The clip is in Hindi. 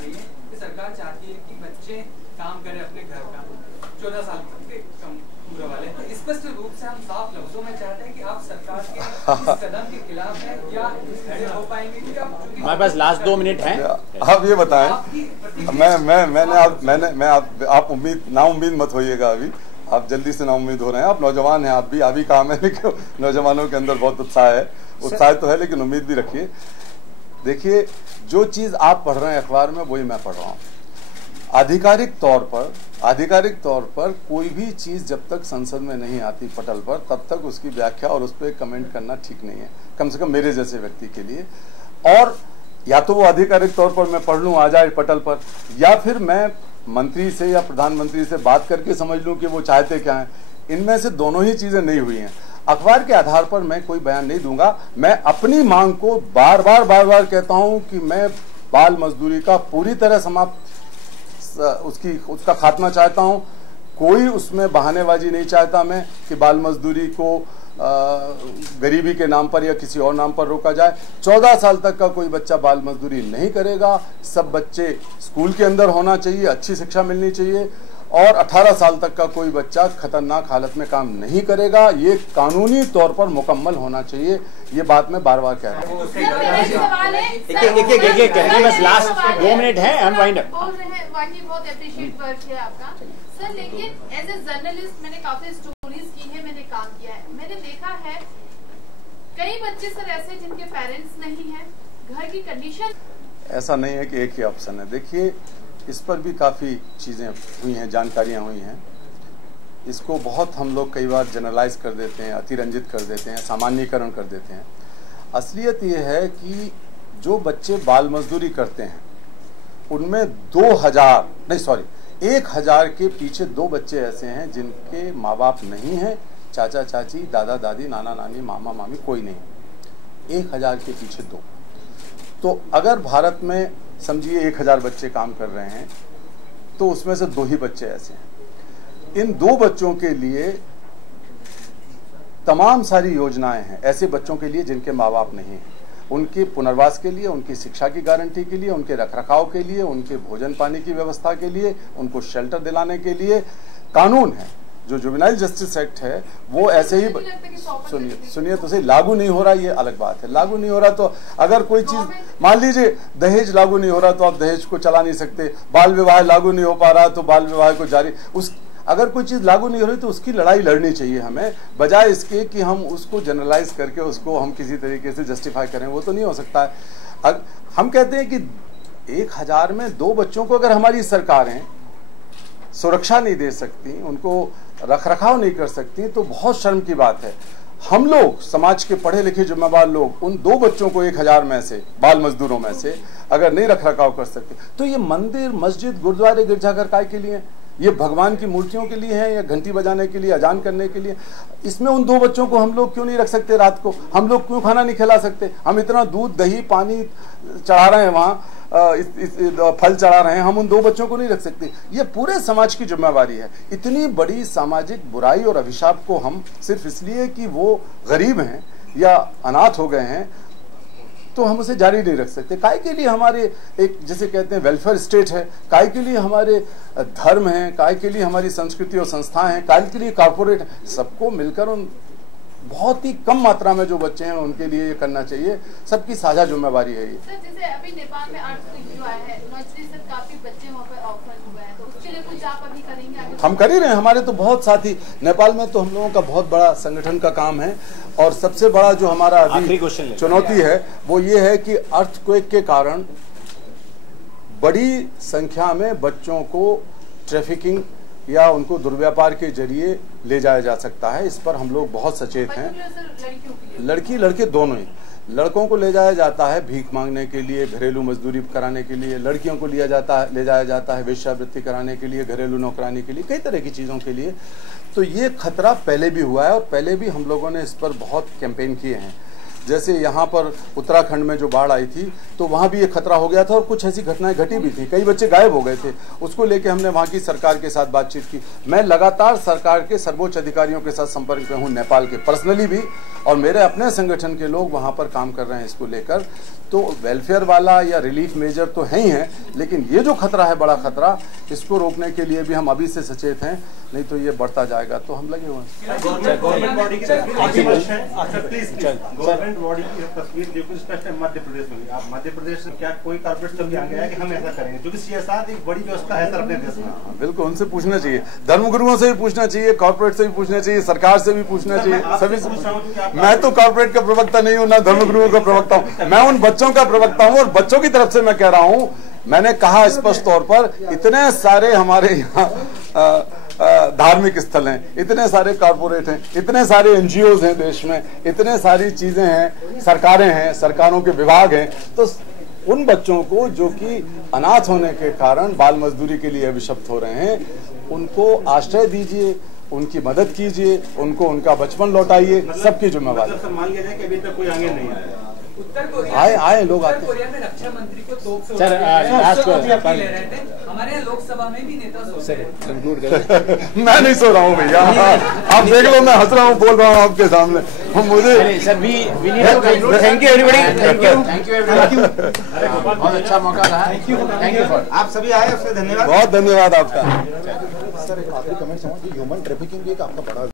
रही है कि सरकार चाहती है कि बच्चे काम करें अपने घर का 14 साल के कम उम्र वाले। तो स्पष्ट रूप से हम साफ लफ्जों में चाहते हैं कि आप सरकार के इस कदम के खिलाफ हैं या खड़े हो पाएंगे कि आप? हमारे पास लास्ट 2 मिनट हैं। आप ये बताएं, आप नाउम्मीद मत होइएगा। अभी आप जल्दी से नाउम्मीद हो रहे हैं। आप नौजवान हैं, आप भी काम है, लेकिन नौजवानों के अंदर बहुत उत्साह है। उत्साह तो है, लेकिन उम्मीद भी रखिए। देखिए, जो चीज आप पढ़ रहे हैं अखबार में, वही मैं पढ़ रहा हूँ। आधिकारिक तौर पर कोई भी चीज जब तक संसद में नहीं आती पटल पर, तब तक उसकी व्याख्या और उस पर कमेंट करना ठीक नहीं है, कम से कम मेरे जैसे व्यक्ति के लिए। और या तो वो आधिकारिक तौर पर मैं पढ़ लूं, आ जाए पटल पर, या फिर मैं मंत्री से या प्रधानमंत्री से बात करके समझ लूं कि वो चाहते क्या हैं। इनमें से दोनों ही चीजें नहीं हुई हैं। अखबार के आधार पर मैं कोई बयान नहीं दूंगा। मैं अपनी मांग को बार बार कहता हूं कि मैं बाल मजदूरी का पूरी तरह समाप्त उसका खात्मा चाहता हूं। कोई उसमें बहानेबाजी नहीं चाहता मैं कि बाल मजदूरी को गरीबी के नाम पर या किसी और नाम पर रोका जाए। 14 साल तक का कोई बच्चा बाल मजदूरी नहीं करेगा। सब बच्चे स्कूल के अंदर होना चाहिए, अच्छी शिक्षा मिलनी चाहिए, और 18 साल तक का कोई बच्चा खतरनाक हालत में काम नहीं करेगा। ये कानूनी तौर पर मुकम्मल होना चाहिए। ये बात मैं बार बार कह रहा हूँ। बस लास्ट 2 मिनट है। हम वाइंड अप बहुत अप्रिशिएट वर्क है आपका सर, लेकिन एज ए जर्नलिस्ट मैंने काफी स्टोरीज की है, मैंने काम किया है, मैंने देखा है कई बच्चे सर ऐसे जिनके पेरेंट्स नहीं है, घर की कंडीशन। ऐसा नहीं है कि एक ही ऑप्शन है। देखिए, इस पर भी काफ़ी चीज़ें हुई हैं, जानकारियाँ हुई हैं। इसको बहुत हम लोग कई बार जनरलाइज कर देते हैं, अतिरंजित कर देते हैं, सामान्यीकरण कर देते हैं। असलियत ये है कि जो बच्चे बाल मजदूरी करते हैं उनमें 1000 के पीछे 2 बच्चे ऐसे हैं जिनके माँ बाप नहीं हैं, चाचा चाची, दादा दादी, नाना नानी, मामा मामी कोई नहीं। 1000 के पीछे 2। तो अगर भारत में समझिए 1000 बच्चे काम कर रहे हैं, तो उसमें से 2 ही बच्चे ऐसे हैं। इन 2 बच्चों के लिए तमाम सारी योजनाएं हैं ऐसे बच्चों के लिए जिनके माँ बाप नहीं हैं। उनके पुनर्वास के लिए, उनकी शिक्षा की गारंटी के लिए, उनके रखरखाव के लिए, उनके भोजन पानी की व्यवस्था के लिए, उनको शेल्टर दिलाने के लिए कानून है। जो जुवेनाइल जस्टिस एक्ट है वो ऐसे ही सुनिए तो सही लागू नहीं हो रहा, ये अलग बात है। लागू नहीं हो रहा तो अगर कोई चीज, मान लीजिए दहेज लागू नहीं हो रहा तो आप दहेज को चला नहीं सकते। बाल विवाह लागू नहीं हो पा रहा तो बाल विवाह को जारी, अगर कोई चीज लागू नहीं हो रही तो उसकी लड़ाई लड़नी चाहिए हमें, बजाय इसके कि हम उसको जनरलाइज करके उसको हम किसी तरीके से जस्टिफाई करें। वो तो नहीं हो सकता है। हम कहते हैं कि 1000 में 2 बच्चों को अगर हमारी सरकारें सुरक्षा नहीं दे सकती, उनको रखरखाव नहीं कर सकती, तो बहुत शर्म की बात है। हम लोग समाज के पढ़े लिखे जिम्मेदार लोग उन 2 बच्चों को 1000 में से, बाल मजदूरों में से, अगर नहीं रखरखाव कर सकते, तो ये मंदिर, मस्जिद, गुरुद्वारे, गिरजाघर काय के लिए? ये भगवान की मूर्तियों के लिए है या घंटी बजाने के लिए, अजान करने के लिए? इसमें उन 2 बच्चों को हम लोग क्यों नहीं रख सकते? रात को हम लोग क्यों खाना नहीं खिला सकते? हम इतना दूध, दही, पानी चढ़ा रहे हैं वहाँ, फल चढ़ा रहे हैं, हम उन 2 बच्चों को नहीं रख सकते? ये पूरे समाज की जिम्मेवारी है। इतनी बड़ी सामाजिक बुराई और अभिशाप को हम सिर्फ इसलिए कि वो गरीब हैं या अनाथ हो गए हैं तो हम उसे जारी नहीं रख सकते। काय के लिए हमारे एक, जिसे कहते हैं वेलफेयर स्टेट है, काय के लिए हमारे धर्म हैं, काय के लिए हमारी संस्कृति और संस्थाएं हैं, काय के लिए कॉर्पोरेट, सबको मिलकर उन बहुत ही कम मात्रा में जो बच्चे हैं उनके लिए ये करना चाहिए। सबकी साझा जिम्मेवारी है ये। सर, जैसे अभी नेपाल में अर्थक्वेक हुआ है, नर्सरी से काफी बच्चे वहाँ पर ऑफर हुए हैं, तो उसके लिए कुछ आप अभी करेंगे? हम कर ही रहे हैं। हमारे तो बहुत साथी नेपाल में, तो हम लोगों का बहुत बड़ा संगठन का काम है। और सबसे बड़ा जो हमारा अभी चुनौती है वो ये है कि अर्थक्वेक के कारण बड़ी संख्या में बच्चों को ट्रैफिकिंग या उनको दुर्व्यापार के जरिए ले जाया जा सकता है। इस पर हम लोग बहुत सचेत हैं। लड़की लड़के दोनों ही। लड़कों को ले जाया जाता है भीख मांगने के लिए, घरेलू मजदूरी कराने के लिए। लड़कियों को ले जाया जाता है वेश्यावृत्ति कराने के लिए, घरेलू नौकरानी के लिए, कई तरह की चीज़ों के लिए। तो ये खतरा पहले भी हुआ है और पहले भी हम लोगों ने इस पर बहुत कैंपेन किए हैं। जैसे यहाँ पर उत्तराखंड में जो बाढ़ आई थी तो वहाँ भी ये खतरा हो गया था और कुछ ऐसी घटनाएं घटी भी थी, कई बच्चे गायब हो गए थे। उसको लेके हमने वहाँ की सरकार के साथ बातचीत की। मैं लगातार सरकार के सर्वोच्च अधिकारियों के साथ संपर्क में हूँ, नेपाल के पर्सनली भी, और मेरे अपने संगठन के लोग वहाँ पर काम कर रहे हैं इसको लेकर। तो वेलफेयर वाला या रिलीफ मेजर तो है ही है, लेकिन ये जो खतरा है, बड़ा खतरा, इसको रोकने के लिए भी हम अभी से सचेत हैं, नहीं तो ये बढ़ता जाएगा। तो हम लगे हुए हैं। गवर्नमेंट बॉडी की गवर्नमेंट बॉडी की तस्वीर देखो, स्पष्ट मध्य प्रदेश में। आप मध्य प्रदेश में क्या कोई कॉर्पोरेट कभी आगे आया कि हम ऐसा करेंगे, क्योंकि CSR एक बड़ी व्यवस्था है सर अपने देश में। बिल्कुल, उनसे पूछना चाहिए, धर्मगुरुओं से भी पूछना चाहिए, कॉर्पोरेट से भी पूछना चाहिए, सरकार से भी पूछना चाहिए, सभी से पूछना। मैं तो कॉर्पोरेट का प्रवक्ता नहीं हूँ, ना धर्मगुरुओं का प्रवक्ता हूँ, मैं उन बच्चों का प्रवक्ता हूँ, और बच्चों की तरफ से मैं कह रहा हूँ। मैंने कहा स्पष्ट तौर पर, इतने सारे हमारे यहाँ धार्मिक स्थल हैं, इतने सारे कॉर्पोरेट हैं, इतने सारे NGOs हैं देश में, इतने सारी चीजें हैं, सरकारें हैं, सरकारों के विभाग हैं, तो उन बच्चों को जो कि अनाथ होने के कारण बाल मजदूरी के लिए अभिशप्त हो रहे हैं, उनको आश्रय दीजिए, उनकी मदद कीजिए, उनको उनका बचपन लौटाइए, सबकी जिम्मेवारी। मान लिया जाए कि अभी तक कोई आगे नहीं आया। उत्तर कोरिया आए लोग आते हैं। उत्तर कोरिया में रक्षा मंत्री को तोप से सर, लास्ट ले रहे थे। हमारे यहाँ लोकसभा में भी नेता सो रहे हैं। कंक्लूड करें। मैं नहीं सो रहा हूँ भैया, आप देख लो, मैं हंस रहा हूँ, बोल रहा हूँ आपके सामने। मुझे sir we need to conclude. Thank you everybody, thank you everybody, बहुत अच्छा मौका रहा। थैंक यू फॉर आप सभी आए, उससे धन्यवाद। बहुत धन्यवाद आपका। सर एक आखिरी कमेंट समझ, ह्यूमन ट्रैफिकिंग भी एक आपका बड़ा